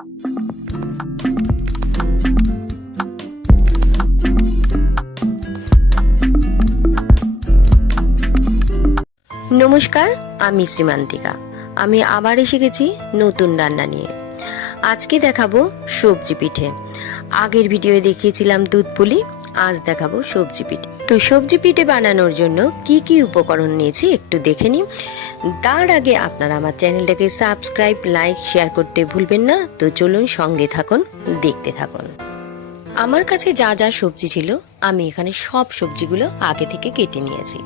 নমস্কার, আমি সীমান্তিকা। আমি আবার এসে গেছি নতুন রান্না নিয়ে। আজকে দেখাবো সবজি পিঠে। আগের ভিডিওয়ে দেখিয়েছিলাম দুধ পুলি, আজ দেখাবো সবজি পিঠে। তো সবজি পিঠে বানানোর জন্য কি কি উপকরণ নিয়েছি একটু দেখে নিই। তার আগে আপনারা আমার চ্যানেলটাকে সাবস্ক্রাইব, লাইক, শেয়ার করতে ভুলবেন না। তো চলুন সঙ্গে থাকুন, দেখতে থাকুন। আমার কাছে যা যা সবজি ছিল আমি এখানে সব সবজিগুলো আগে থেকে কেটে নিয়েছি।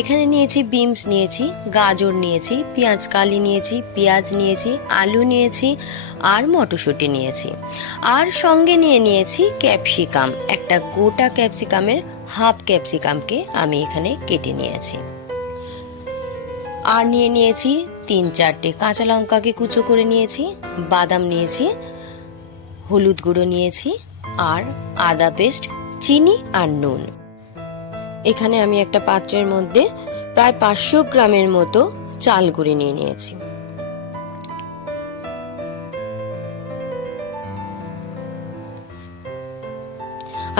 এখানে নিয়েছি বিনস নিয়েছি, গাজর নিয়েছি, পেঁয়াজ কালি নিয়েছি, পেঁয়াজ নিয়েছি, আলু নিয়েছি আর মটরশুঁটি নিয়েছি। আর সঙ্গে নিয়েছি ক্যাপসিকাম। একটা গোটা ক্যাপসিকামের হাফ ক্যাপসিকামকে আমি এখানে কেটে নিয়েছি। আর নিয়েছি 3-4টে কাঁচা লঙ্কাকে কুচো করে নিয়েছি, বাদাম নিয়েছি, হলুদ গুঁড়ো নিয়েছি আর আদা পেস্ট, চিনি আর নুন। এখানে আমি একটা পাত্রের মধ্যে প্রায় 500 গ্রামের মতো চাল গুঁড়ি নিয়ে নিয়েছি।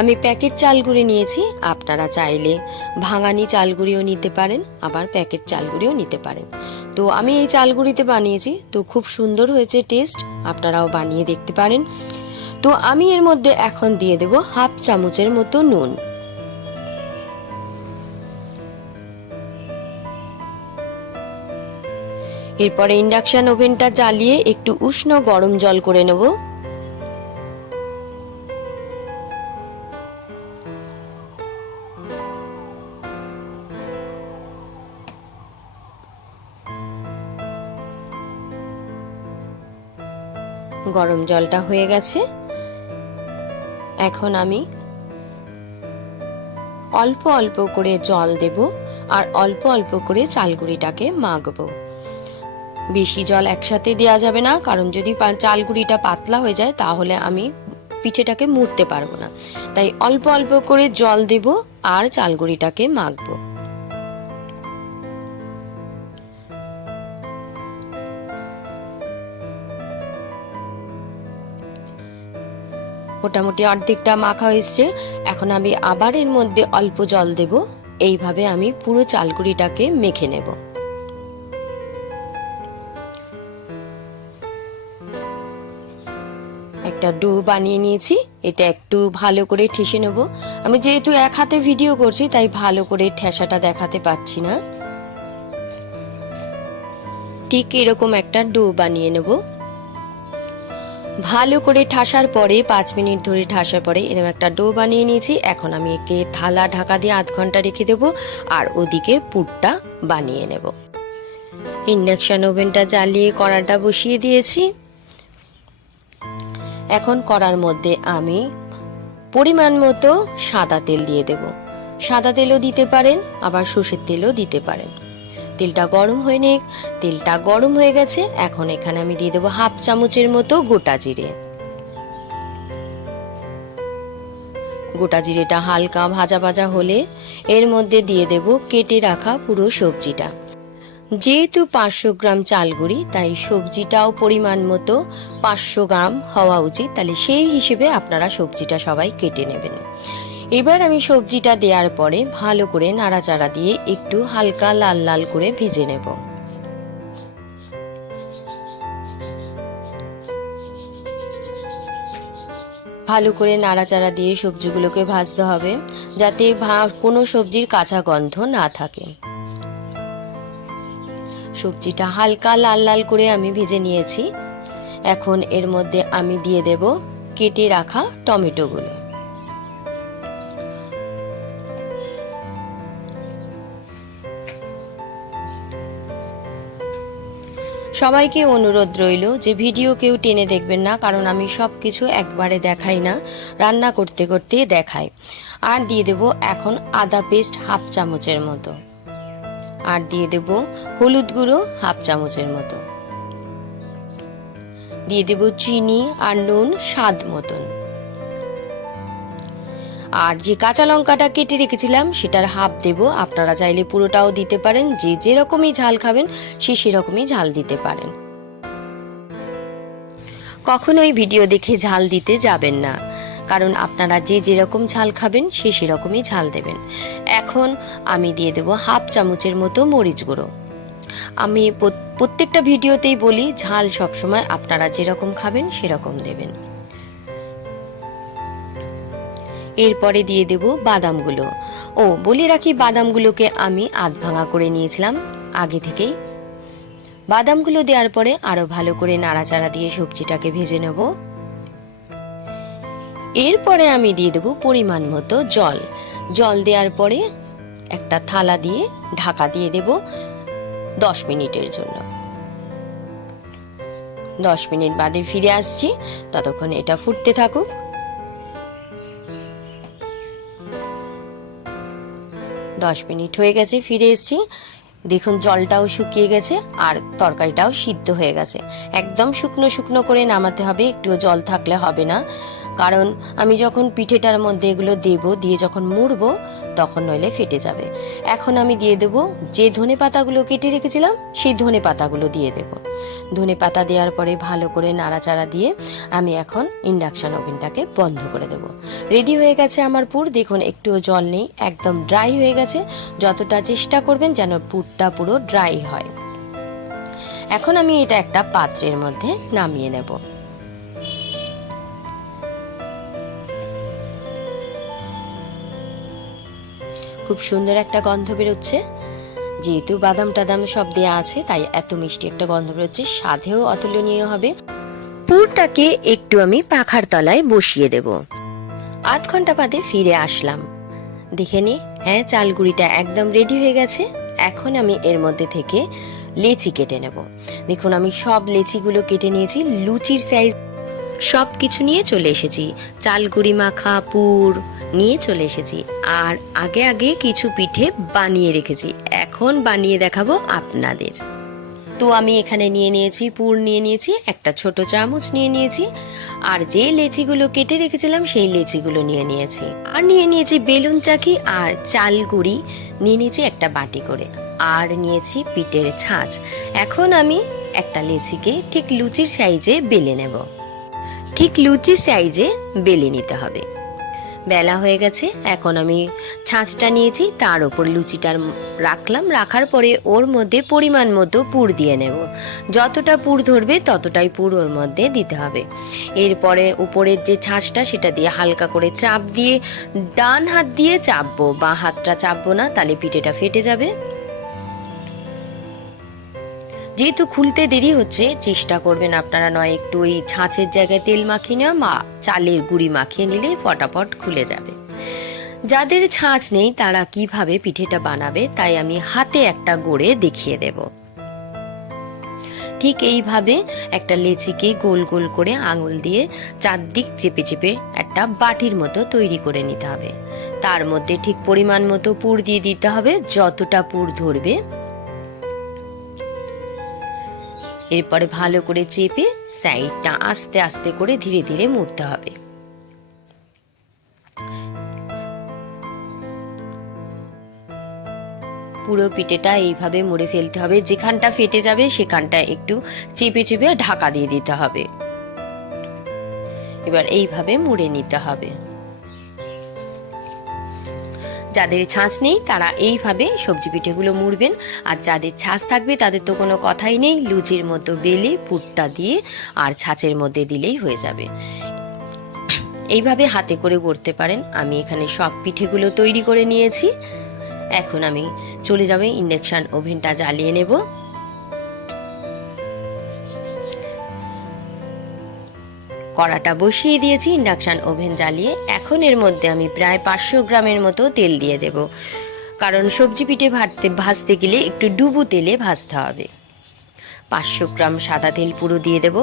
আমি প্যাকেট চাল গুঁড়ি নিয়েছি, আপনারা চাইলে ভাঙানি চাল গুঁড়িও নিতে পারেন, আবার প্যাকেট চাল গুঁড়িও নিতে পারেন। তো আমি এই চাল গুঁড়িতে বানিয়েছি, তো খুব সুন্দর হয়েছে টেস্ট, আপনারাও বানিয়ে দেখতে পারেন। তো আমি এর মধ্যে এখন দিয়ে দেব হাফ চামচের মতো নুন। এরপরে ইন্ডাকশন ওভেনটা জ্বালিয়ে একটু উষ্ণ গরম জল করে নেব। গরম জলটা হয়ে গেছে। এখন আমি অল্প অল্প করে জল দেব আর অল্প অল্প করে চালগুড়িটাকে মাখবো। বেশি জল একসাথে দেওয়া যাবে না, কারণ যদি চালগুড়িটা পাতলা হয়ে যায় তাহলে আমি পিঠেটাকে মুড়তে পারবো না। তাই অল্প অল্প করে জল দেব আর চালগুড়িটাকে মাখবো। মোটামুটি অর্ধেকটা মাখা হয়েছে। এখন আমি আবার এর মধ্যে অল্প জল দেব। এইভাবে আমি পুরো চালগুড়িটাকে মেখে নেব। একটা ডো বানিয়ে নিয়েছি, এটা একটু ভালো করে ঠেসে নেব। আমি যেহেতু এক হাতে ভিডিও করছি তাই ভালো করে ঠেসাটা দেখাতে পাচ্ছি না। ঠিক এরকম একটা ডো বানিয়ে নেব। ভালো করে ঠাসার পরে 5 মিনিট ধরে ঠাসার পরে এরকম একটা ডো বানিয়ে নিয়েছি। এখন আমি একে থালা ঢাকা দিয়ে আধ ঘন্টা রেখে দেবো আর ওদিকে পুরটা বানিয়ে নেব। ইন্ডাকশন ওভেনটা জ্বালিয়ে কড়াটা বসিয়ে দিয়েছি। এখন কড়ার মধ্যে আমি পরিমাণ মতো সাদা তেল দিয়ে দেব। সাদা তেলও দিতে পারেন, আবার সর্ষের তেলও দিতে পারেন। তেলটা গরম হয়ে নিক। তেলটা গরম হয়ে গেছে। এখন এখানে আমি দিয়ে দেবো হাফ চামচের মতো গোটা জিরে। গোটা জিরেটা হালকা ভাজা ভাজা হলে এর মধ্যে দিয়ে দেব কেটে রাখা পুরো সবজিটা। যেহেতু 500 গ্রাম চালগুড়ি, তাই সবজিটাও পরিমাণ মতো 500 গ্রাম হওয়া উচিত। তাহলে সেই হিসেবে আপনারা সবজিটা সবাই কেটে নেবেন। এবার আমি সবজিটা দেওয়ার পরে ভালো করে নাড়াচাড়া দিয়ে একটু হালকা লাল লাল করে ভেজে নেব। ভালো করে নাড়াচাড়া দিয়ে সবজিগুলোকে ভাজতে হবে, যাতে কোনো সবজির কাঁচা গন্ধ না থাকে। সবজিটা হালকা লাল লাল করে আমি ভেজে নিয়েছি। এখন এর মধ্যে আমি দিয়ে দেব কেটে রাখা টমেটোগুলো। সবাইকে অনুরোধ রইল যে ভিডিও কেউ টেনে দেখবেন না, কারণ আমি সবকিছু একবারে দেখাই না, রান্না করতে করতে দেখাই। আর দিয়ে দেব এখন আদা পেস্ট হাফ চামচের মতো, আর দিয়ে দেব হলুদ গুঁড়ো হাফ চামচের মতো, দিয়ে দেব চিনি আর নুন স্বাদ মতন। আর যে কাঁচা লঙ্কাটা কেটে রেখেছিলাম সেটার হাফ দেব। আপনারা চাইলে পুরোটাও দিতে পারেন, যে যেরকমই ঝাল খাবেন সে সেরকমই ঝাল দিতে পারেন। কখনোই ভিডিও দেখে ঝাল দিতে যাবেন না, কারণ আপনারা যে যেরকম ঝাল খাবেন সে সেরকমই ঝাল দেবেন। এখন আমি দিয়ে দেব হাফ চামচের মতো মরিচ গুঁড়ো। আমি প্রত্যেকটা ভিডিওতেই বলি ঝাল সবসময় আপনারা যেরকম খাবেন সেরকম দেবেন। এরপরে দিয়ে দেব বাদামগুলো। বলে রাখি, বাদামগুলোকে আমি আধ ভাঙা করে নিয়েছিলাম আগে থেকেই। বাদামগুলো দেওয়ার পরে আরো ভালো করে নাড়াচাড়া দিয়ে সবজিটাকে ভেজে নেব। এরপরে আমি দিয়ে দেব পরিমাণ মতো জল। জল দেওয়ার পরে একটা থালা দিয়ে ঢাকা দিয়ে দেব 10 মিনিটের জন্য। 10 মিনিট বাদে ফিরে আসছি, ততক্ষণ এটা ফুটতে থাকুক। 10 মিনিট হয়ে গেছে, ফিরে এসেছি। দেখুন জলটাও শুকিয়ে গেছে আর তরকারিটাও সিদ্ধ হয়ে গেছে। একদম শুকনো শুকনো করে নামাতে হবে, একটুও জল থাকলে হবে না, কারণ আমি যখন পিঠেটার মধ্যে এগুলো দেব, দিয়ে যখন মুড়বো তখন নইলে ফেটে যাবে। এখন আমি দিয়ে দেব যে ধনে পাতাগুলো কেটে রেখেছিলাম, সেই ধনে পাতাগুলো দিয়ে দেব। ধনে পাতা দেওয়ার পরে ভালো করে নাড়াচাড়া দিয়ে আমি এখন ইন্ডাকশন ওভেনটাকে বন্ধ করে দেব। রেডি হয়ে গেছে আমার পুর। দেখুন একটুও জল নেই, একদম ড্রাই হয়ে গেছে। যতটা চেষ্টা করবেন যেন পুরটা পুরো ড্রাই হয়। এখন আমি এটা একটা পাত্রের মধ্যে নামিয়ে নেব। খুব সুন্দর একটা গন্ধ বেরোচ্ছে। যেহেতু বাদাম টাদাম সব দেয়া আছে তাই এত মিষ্টি একটা গন্ধ বেরোচ্ছে, স্বাদেও অতুলনীয় হবে। পুরটাকে একটু আমি পাখার তলায় বসিয়ে দেব। আধ ঘন্টা বাদে ফিরে আসলাম। দেখে নি, হ্যাঁ, চালগুড়িটা একদম রেডি হয়ে গেছে। এখন আমি এর মধ্যে থেকে লেচি কেটে নেব। দেখুন আমি সব লেচিগুলো কেটে নিয়েছি, লুচির সাইজ সব কিছু নিয়ে চলে এসেছি। চালগুড়ি মাখা পুর নিয়ে চলে এসেছি, আর আগে আগে কিছু পিঠে বানিয়ে রেখেছি। এখন বানিয়ে দেখাবো আপনাদের। তো আমি এখানে নিয়ে নিয়েছি পুর, নিয়ে নিয়েছি একটা ছোট চামচ, নিয়ে নিয়েছি আর যে লেচিগুলো কেটে রেখেছিলাম সেই লেচিগুলো নিয়ে নিয়েছি, আর নিয়ে নিয়েছি বেলুন চাকি আর চালগুড়ি নিয়ে নিয়েছি একটা বাটি করে, আর নিয়েছি পিঠের ছাঁচ। এখন আমি একটা লেচিকে ঠিক লুচির সাইজে বেলে নেব। ঠিক লুচির সাইজে বেলে নিতে হবে। বেলা হয়ে গেছে, এখন আমি ছাঁচটা নিয়েছি, তার উপর লুচিটার রাখলাম। রাখার পরে ওর মধ্যে পরিমাণ মতো পুর দিয়ে নেব। যতটা পুর ধরবে ততটাই পুর ওর মধ্যে দিতে হবে। এরপরে উপরের যে ছাঁচটা সেটা দিয়ে হালকা করে চাপ দিয়ে, ডান হাত দিয়ে চাপবো, বাঁ হাতটা চাপবো না, তাহলে পিঠেটা ফেটে যাবে। যেহেতু খুলতে দেরি হচ্ছে, চেষ্টা করবেন আপনারা নয় একটু ওই ছাঁচের জায়গায় তেল মাখিয়ে নেওয়া, চালের গুঁড়ি মাখিয়ে নিলে ফটাফট খুলে যাবে। যাদের ছাঁচ নেই তারা কিভাবে পিঠেটা বানাবে তাই আমি হাতে একটা গড়ে দেখিয়ে দেব। ঠিক এইভাবে একটা লেচিকে গোল গোল করে আঙুল দিয়ে চারদিক চেপে চেপে একটা বাটির মতো তৈরি করে নিতে হবে। তার মধ্যে ঠিক পরিমাণ মতো পুর দিয়ে দিতে হবে, যতটা পুর ধরবে। এরপরে ভালো করে চেপে সাইডটা আস্তে আস্তে করে ধীরে ধীরে মুড়তে হবে। পুরো পিঠেটা এইভাবে মুড়ে ফেলতে হবে। যেখানটা ফেটে যাবে সেখানটা একটু চেপে চেপে ঢাকা দিয়ে দিতে হবে। এবার এইভাবে মুড়ে নিতে হবে। যাদের ছাঁচ নেই তারা এইভাবে সবজি পিঠেগুলো মুড়বেন, আর যাদের ছাঁচ থাকবে তাদের তো কোনো কথাই নেই, লুচির মতো বেলে পুরটা দিয়ে আর ছাঁচের মধ্যে দিলেই হয়ে যাবে। এইভাবে হাতে করে গড়তে পারেন। আমি এখানে সব পিঠেগুলো তৈরি করে নিয়েছি। এখন আমি চলে যাব, ইন্ডাকশন ওভেনটা জ্বালিয়ে নেব। কড়াটা বসিয়ে দিয়েছি, ইন্ডাকশন ওভেন জ্বালিয়ে। এখন এর মধ্যে আমি প্রায় 500 গ্রামের মতো তেল দিয়ে দেব, কারণ সবজি পিঠে ভাজতে গেলে একটু ডুবো তেলে ভাজতে হবে। 500 গ্রাম সাদা তেল পুরো দিয়ে দেব।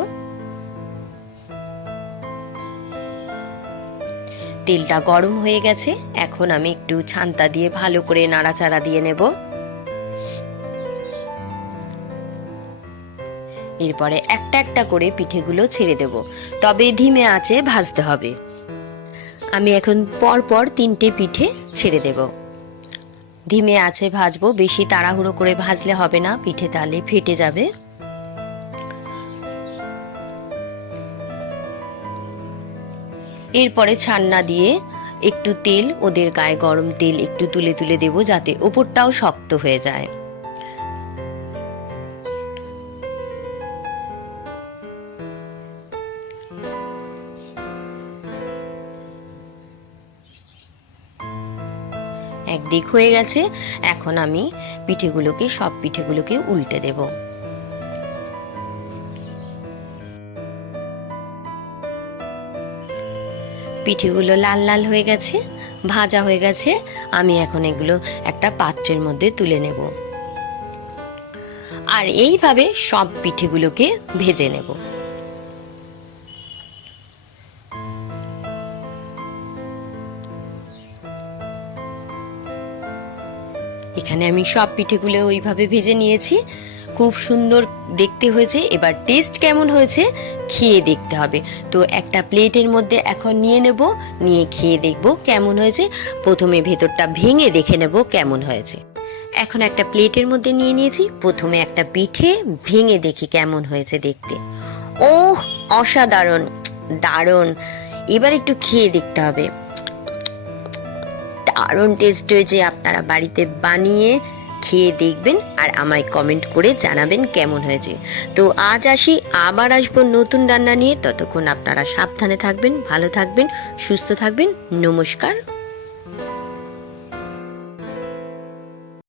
তেলটা গরম হয়ে গেছে, এখন আমি একটু ছান্তা দিয়ে ভালো করে নাড়াচাড়া দিয়ে নেব। এরপরে একটা একটা করে পিঠেগুলো ছেড়ে দেব, তবে ধিমে আঁচে ভাজতে হবে। আমি এখন পর পর 3টে পিঠে ছেড়ে দেব। ধিমে আঁচে ভাজবো, বেশি তাড়াহুড়ো করে ভাজলে হবে না, পিঠে তাহলে ফেটে যাবে। এরপরে ছান্না দিয়ে একটু তেল, ওদের গায়ে গরম তেল একটু তুলে তুলে দেবো, যাতে ওপরটাও শক্ত হয়ে যায়। একদিক হয়ে গেছে, এখন আমি সব পিঠেগুলোকে উল্টে দেব। পিঠেগুলো লাল লাল হয়ে গেছে, ভাজা হয়ে গেছে। আমি এখন এগুলো একটা পাত্রের মধ্যে তুলে নেব, আর এইভাবে সব পিঠেগুলোকে ভেজে নেব। এখানে আমি সব পিঠেগুলো ওইভাবে ভেজে নিয়েছি, খুব সুন্দর দেখতে হয়েছে। এবার টেস্ট কেমন হয়েছে খেয়ে দেখতে হবে। তো একটা প্লেটের মধ্যে এখন নিয়ে নেব, নিয়ে খেয়ে দেখব কেমন হয়েছে। প্রথমে ভেতরটা ভেঙে দেখে নেব কেমন হয়েছে। এখন একটা প্লেটের মধ্যে নিয়ে নিয়েছি, প্রথমে একটা পিঠে ভেঙে দেখি কেমন হয়েছে দেখতে। ওহ, অসাধারণ, দারুণ। এবার একটু খেয়ে দেখতে হবে। দারুণ টেস্ট হয়েছে। আপনারা বাড়িতে বানিয়ে খেয়ে দেখবেন আর আমায় কমেন্ট করে জানাবেন কেমন হয়েছে। তো আজ আসি, আবার আসবো নতুন রান্না নিয়ে। ততক্ষণ আপনারা সাবধানে থাকবেন, ভালো থাকবেন, সুস্থ থাকবেন। নমস্কার।